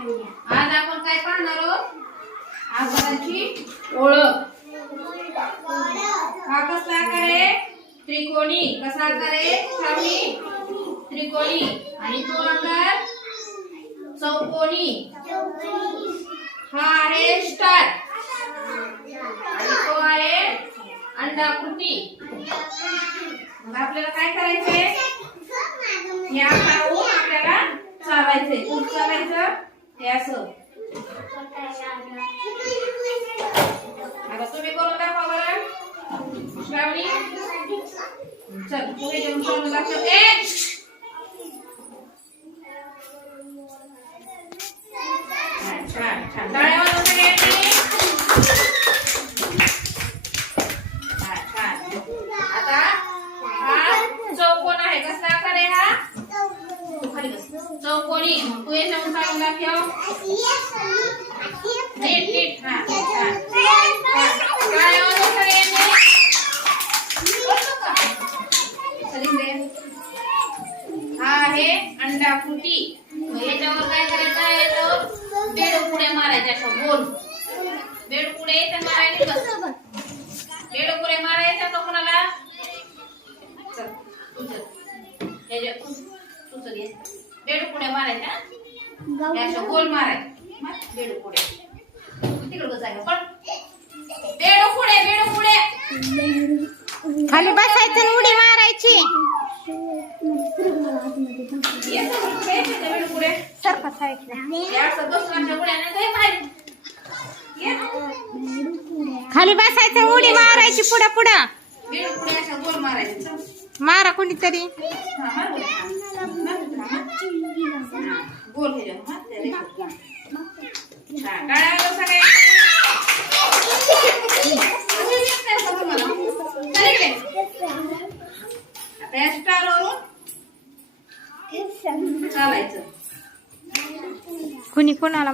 आज आपण काय पाहणार आहोत? आकाराची ओळख. हा कसला आकार आहे? त्रिकोणी. कसा आकार आहे? श्रावणी त्रिकोणी. आणि तो आकार चौकोनी. हा आहे स्टार. आणि तो आहे अंडाकृती. मग आपल्याला काय करायचंय? हे आकारावरून आपल्याला चालायचंय. कुठं चालायचं? हे असं. आता तुम्ही करून दाखवा बरं. श्रावणी चल तुम्ही जेवण करून दाखव. छान छान टाळ्या वाजवा सगळ्यांनी. छान. आता हा चौकोन आहे. कसला आकार आहे हा? चौकोनी. तू हे जाऊन सांगून दाखव. नीट हा छान. टाळ्या वाजवा सगळ्यांनी. हा आहे अंडाकृती. याच्यावर काय करायचं आहे? तर बेडपुड्या मारायच्या अशा गोल. बेडपुडे त्या मारायचे बस. बेडपुडे मारायच्या तो कोणाला? चल तुझं घे. बेडपुड्या मारायच्या अशा गोल मारायच्या. बेडपुडे तिकडे बसायचं. पण बेडपुडे खाली बसायचं आणि उडी मारायची. सारखा खाली बसायचं उडी मारायची. पुढे मारा कोणीतरी. गोल चालायचं. कुणी कोणाला